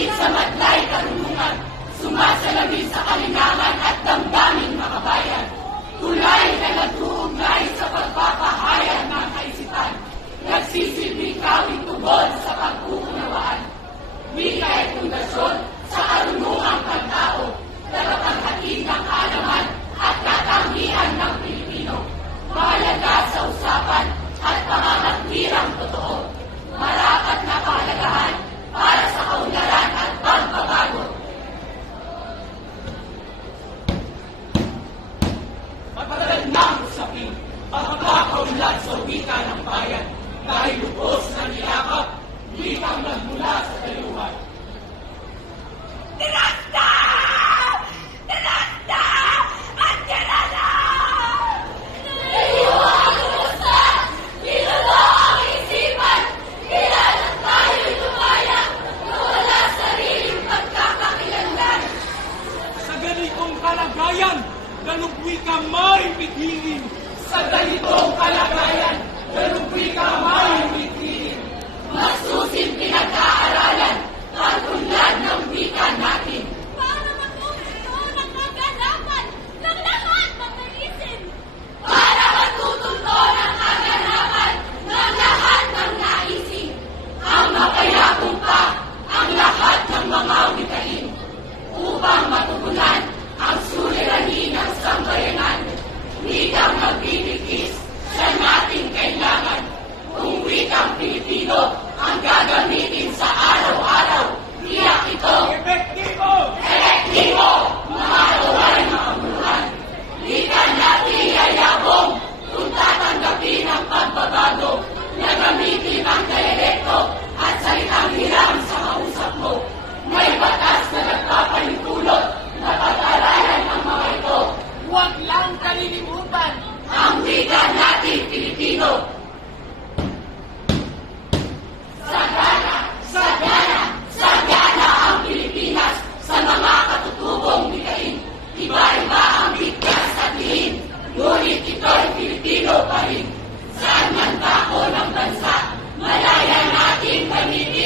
hatid sa madlay karunungan, sumasalamin sa kalinangan at damdaming makabayan. Tulay na nag-uugnay sa pagpapahayag ng kaisipan, nagsisilbing kawing tugon sa pag-uunawaan. Wika ay pundasyon sa karunungang pagtao, tagapaghatid ng kaalaman at katangian ng Pilipino. Mahalaga sa usapan at pangangakbirang totoo. Marapat na kahalagahan para sa kaunlaran at pagbabago. Matagal nang usapin ang pagkakaunlad sa wika ng bayan dahil lubos na niyakap, wikang nagmula sa dayuhan. Tinasta! Tinasta! Andiyan na! Layo ang gusto! Nilulo ang isipan! Kailangan tayo'y lumaya na wala sariling pagkakakilanlan. Sa ganitong kalagayan, galugwi ka may bigilin. Sa ganitong kalagayan, galugwi ka may bigilin. Masusing pinag-aaralan ang unlad ng wika natin. Para matututo ng kaganapan ng lahat ng naisin. Para matututo ng kaganapan ng lahat ng naisin. Ang mapayapong pa ang lahat ng mga wikain. Upang matugunan ang suliranin ng sambayanan. Wikang magbibigis sa nating kailangan. Kung wikang Pilipino ang gagamitin sa araw-araw, tiyak ito Epektibo! epektibo, mga gawain ng kamuluhan. Wika natin yayabong kung tatanggapin ang pagbabago na gamitin ang dialekto at salitang hiram sa kausap mo. May batas na nagpapalipulot na pag-aralan ang mga ito. Huwag lang kalilimutan. Ang wika natin Pilipino. Sagana, sagana, sagana ang Pilipinas sa mga katutubong wikain. Iba-iba ang bigkas at lihin, ngunit ito'y Pilipino pa rin. Saan man tako ng bansa, malaya natin gamitin